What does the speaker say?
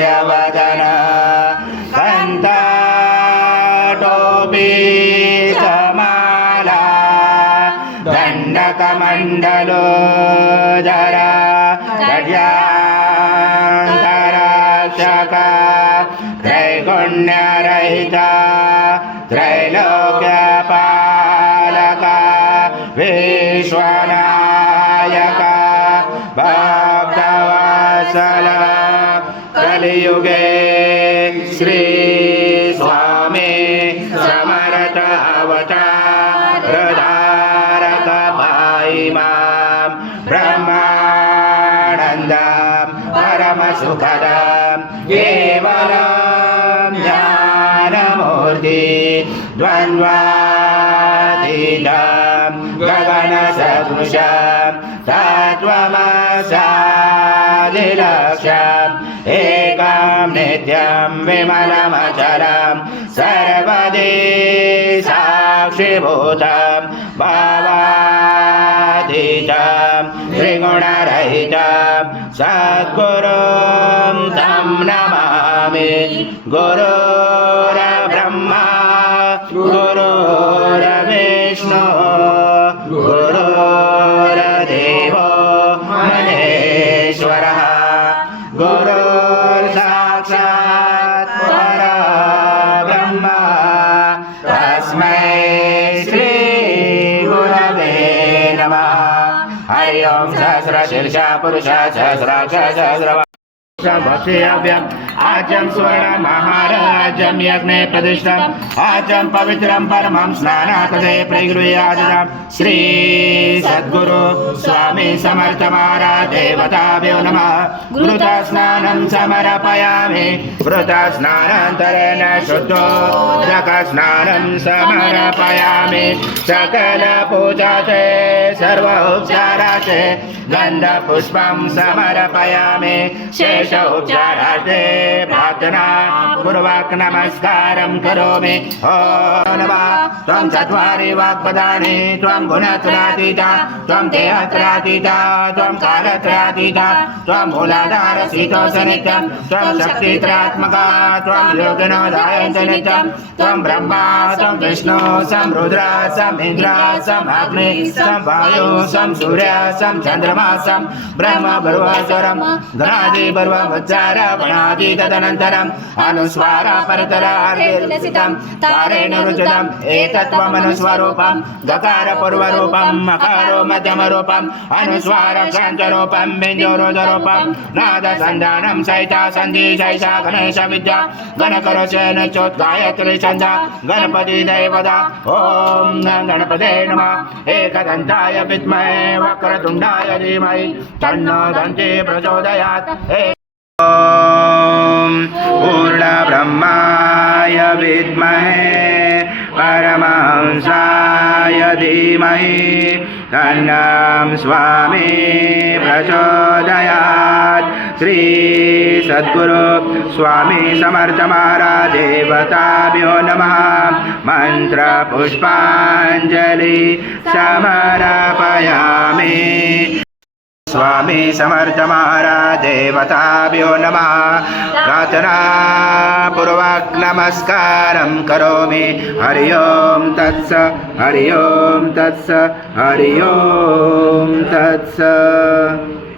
तस्य वदन कण्ठटोपी समाला दण्डकमण्डलो जरा खड्गान्तरक्षक त्रैगुण्यरहिता त्रैलोक्यपालक विश्वनायक भक्तवत्सल कलियुगे श्री स्वामी समर्थ अवतार धारक भाई मां ब्रह्मानन्दं परमसुखदं केवलं ज्ञानमूर्ति द्वन्द्वातीतं गगनसदृशं तत्त्वमसादिलक्ष्यम् एकं नित्यं विमलमचलं सर्वदि साक्षिभूतं भावातीतं त्रिगुणरहितं सद्गुरुं तं नमामि गुरुर्ब्रह्मा गुरुर्विष्णु गुरुर्देवो महेश्वरः गुरुर्साक्षात् परब्रह्म तस्मै श्री गुरवे नमः। हरि ओं सहस्रशीर्षा पुरुषः सहस्राक्ष सहस्रपाद भक्ष्यव्यम् आज्यं सुवर्णमहाराज्यं यज्ञे प्रतिष्ठम् आज्यं पवित्रं परमं स्नानातदे प्रगृह्यादितं श्री सद्गुरु स्वामी समर्थ महाराज देवताभ्यो नमः। घृतस्नानं समर्पयामि घृतस्नानान्तरेण शुद्धोदकस्नानं समर्पयामि सकल पूजाते सर्व उपचाराते गन्धपुष्पं समर्पयामि शेष उपचाराते प्रार्थना पूर्वक नमस्कारं करोमि। ॐ नमः त्वं चत्वारि वाक्पदानि त्वं गुणत्रयातीता त्वं देहत्रयातीता त्वं कालत्रयातीता त्वं मूलाधारशीतोषनित्यं त्वं शक्तित्रयात्मका त्वं योगिनोदायञ्च नित्यं त्वं ब्रह्मा त्वं विष्णु सं रुद्र सं इन्द्र सं अग्नि सं वायु सं सूर्य सं चन्द्रमा सं ब्रह्म भर्वस्वरं गणादि भर्वमुच्चार वणादि तदनन्तरम् अनुस्वार परतरार्धेर्लसितं तारेण रुचितम् एतत्त्वमनुस्वरूपं गकार पूर्वरूपं मकारो मध्यमरूपं अनुस्वारं शान्तरूपं बिन्दुरुदरूपं नादसन्धानं सहिता सन्धि सहिता गणेश विद्या गणकरोचेन चोद्गायत्री छन्दा गणपति देवता। ॐ गणपते नमः। एकदन्ताय विद्महे वक्रतुण्डाय धीमहि तन्नो दन्ती प्रचोदयात्। पूर्णब्रह्माय विद्महे परमहंसाय धीमहि तन्नं स्वामी प्रचोदयात्। श्री सद्गुरु स्वामी समर्थ महाराज देवताभ्यो नमः। मंत्र पुष्पांजलि समर्पयामि। स्वामी समर्थ महाराज देवताभ्यो नमः। प्रार्थना पूर्वक नमस्कारं करोमि। हरि ओं तत्स हरि ओं तत्स हरि ओं तत्स।